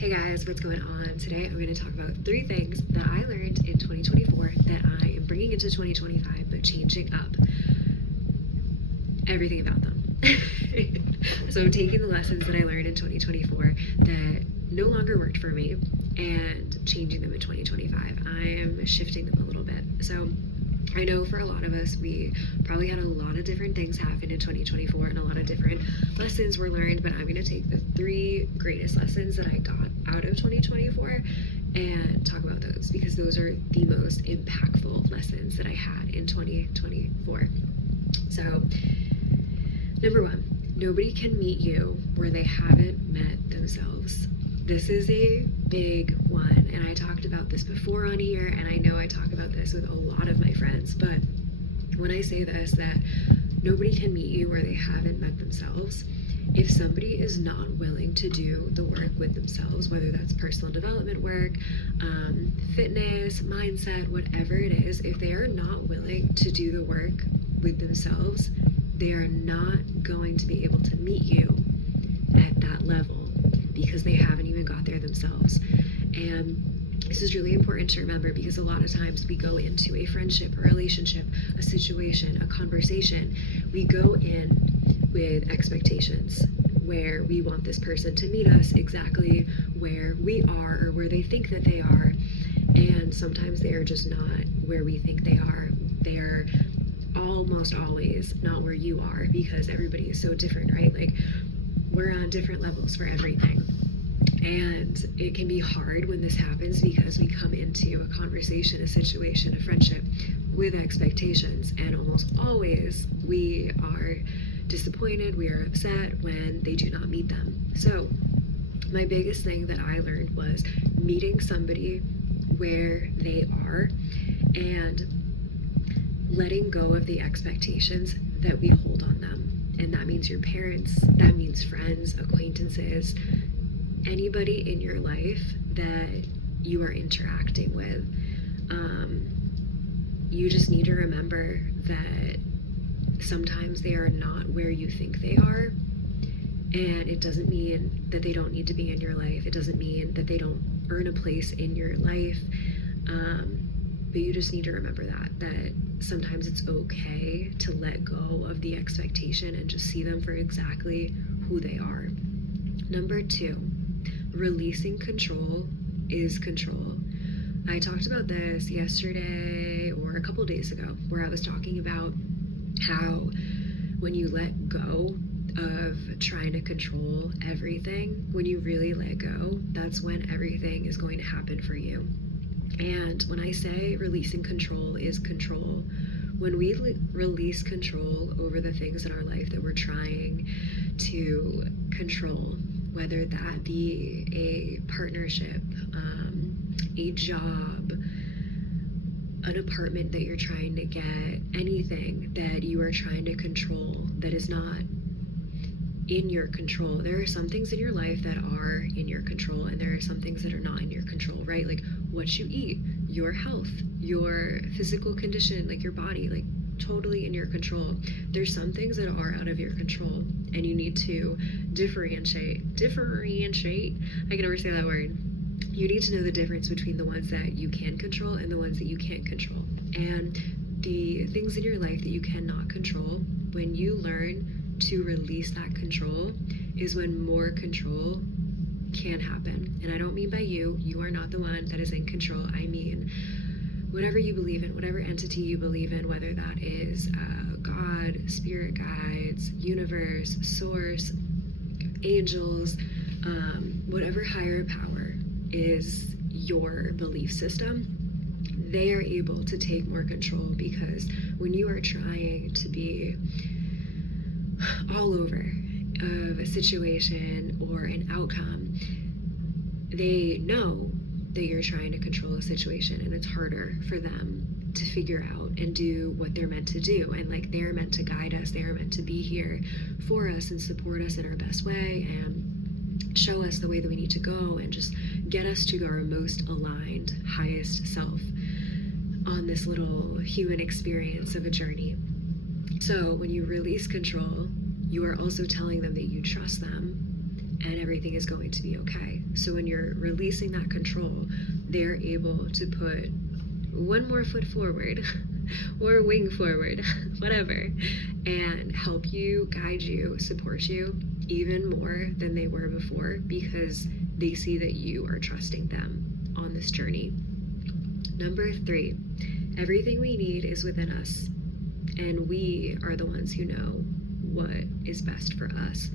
Hey guys, what's going on? Today I'm going to talk about 3 things that I learned in 2024 that I am bringing into 2025 but changing up everything about them. So I'm taking the lessons that I learned in 2024 that no longer worked for me and changing them in 2025. I am shifting them a little bit. So I know for a lot of us, we probably had a lot of different things happen in 2024 and a lot of different lessons were learned, but I'm going to take the 3 greatest lessons that I got out of 2024 and talk about those because those are the most impactful lessons that I had in 2024. So, number 1, nobody can meet you where they haven't met themselves. This is a big one, and I talked about this before on here, and I know I talk about this with a lot of my friends, but when I say this, that nobody can meet you where they haven't met themselves, if somebody is not willing to do the work with themselves, whether that's personal development work, fitness, mindset, whatever it is, if they are not willing to do the work with themselves, they are not going to be able to meet you at that level because they haven't even got there themselves. And this is really important to remember because a lot of times we go into a friendship, a relationship, a situation, a conversation, we go in with expectations where we want this person to meet us exactly where we are or where they think that they are. And sometimes they are just not where we think they are. They are almost always not where you are because everybody is so different, right? Like, we're on different levels for everything. And it can be hard when this happens because we come into a conversation, a situation, a friendship with expectations. And almost always we are disappointed, we are upset when they do not meet them. So my biggest thing that I learned was meeting somebody where they are and letting go of the expectations that we hold on them. And that means your parents, that means friends, acquaintances, anybody in your life that you are interacting with. You just need to remember that sometimes they are not where you think they are. And it doesn't mean that they don't need to be in your life. It doesn't mean that they don't earn a place in your life. But you just need to remember that sometimes it's okay to let go of the expectation and just see them for exactly who they are. Number 2, releasing control is control. I talked about this yesterday or a couple days ago where I was talking about how when you let go of trying to control everything, when you really let go, that's when everything is going to happen for you. And when I say releasing control is control, when we release control over the things in our life that we're trying to control, whether that be a partnership, a job, an apartment that you're trying to get, anything that you are trying to control that is not in your control. There are some things in your life that are in your control and there are some things that are not in your control, right? Like what you eat, your health, your physical condition, like your body, like totally in your control. There's some things that are out of your control and you need to differentiate. I can never say that word. You need to know the difference between the ones that you can control and the ones that you can't control. And the things in your life that you cannot control, when you learn to release that control is when more control can happen. And I don't mean by you are not the one that is in control. I mean whatever you believe in, whatever entity you believe in, whether that is God, spirit guides, universe, source, angels, whatever higher power is your belief system, they are able to take more control because when you are trying to be all over of a situation or an outcome, they know that you're trying to control a situation and it's harder for them to figure out and do what they're meant to do. And like they're meant to guide us, they are meant to be here for us and support us in our best way and show us the way that we need to go and just get us to our most aligned, highest self on this little human experience of a journey. So when you release control, you are also telling them that you trust them and everything is going to be okay. So when you're releasing that control, they're able to put one more foot forward or wing forward, whatever, and help you, guide you, support you even more than they were before, because they see that you are trusting them on this journey. Number 3, everything we need is within us, and we are the ones who know what is best for us.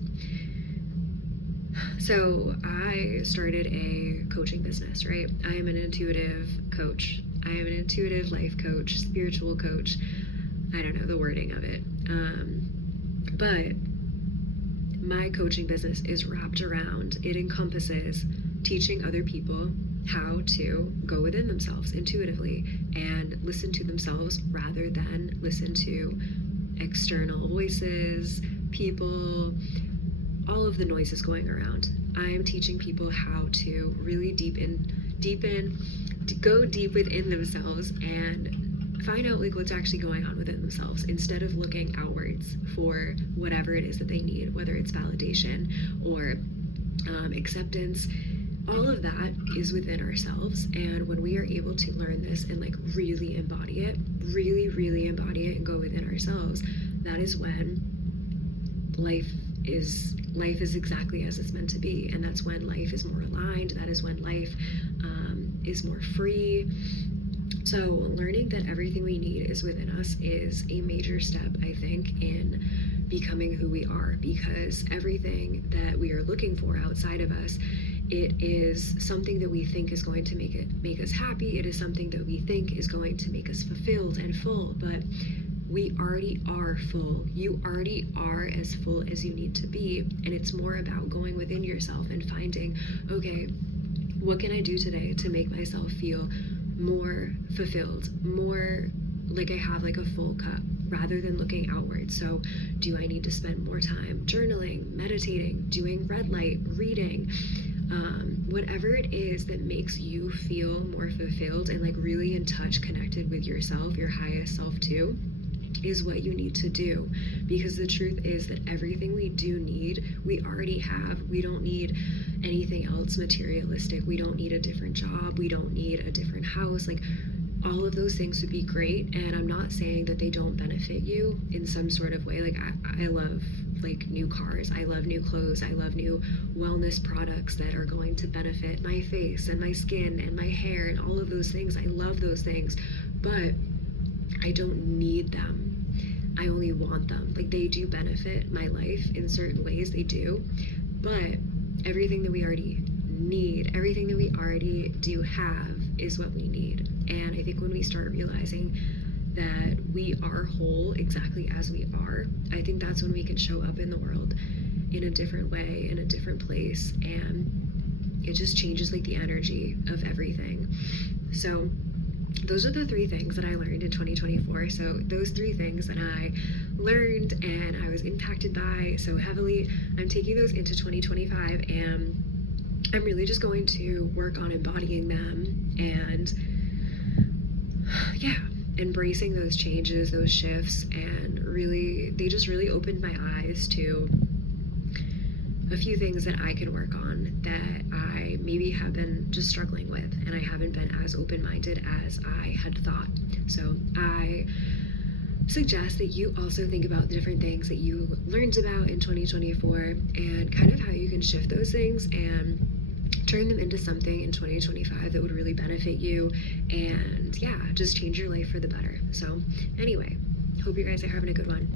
So I started a coaching business, right? I am an intuitive coach. I am an intuitive life coach, spiritual coach. I don't know the wording of it. But my coaching business is wrapped around, it encompasses teaching other people how to go within themselves intuitively and listen to themselves rather than listen to external voices, people, all of the noises going around. I am teaching people how to really go deep within themselves and find out like what's actually going on within themselves, instead of looking outwards for whatever it is that they need, whether it's validation or acceptance. All of that is within ourselves, and when we are able to learn this and like really embody it, really embody it and go within ourselves, that is when life is exactly as it's meant to be, and that's when life is more aligned. That is when life is more free. So learning that everything we need is within us is a major step, I think, in becoming who we are, because everything that we are looking for outside of us, it is something that we think is going to make us happy. It is something that we think is going to make us fulfilled and full, but we already are full. You already are as full as you need to be, and it's more about going within yourself and finding, okay, what can I do today to make myself feel more fulfilled, more like I have like a full cup, rather than looking outward. So do I need to spend more time journaling, meditating, doing red light, reading, whatever it is that makes you feel more fulfilled and like really in touch, connected with yourself, your highest self too, is what you need to do. Because the truth is that everything we do need, we already have. We don't need anything else materialistic. We don't need a different job. We don't need a different house. Like, all of those things would be great, and I'm not saying that they don't benefit you in some sort of way. Like, I love like new cars, I love new clothes, I love new wellness products that are going to benefit my face and my skin and my hair and all of those things. I love those things, but I don't need them. I only want them. Like, they do benefit my life in certain ways, they do, but everything that we already need, everything that we already do have is what we need. And I think when we start realizing that we are whole exactly as we are, I think that's when we can show up in the world in a different way, in a different place, and it just changes like the energy of everything. So those are the 3 things that I learned in 2024. So those 3 things that I learned and I was impacted by so heavily, I'm taking those into 2025, and I'm really just going to work on embodying them and embracing those changes, those shifts, and really, they just really opened my eyes to a few things that I can work on that I maybe have been just struggling with, and I haven't been as open-minded as I had thought. So I suggest that you also think about the different things that you learned about in 2024 and kind of how you can shift those things and turn them into something in 2025 that would really benefit you and just change your life for the better. So anyway, hope you guys are having a good one.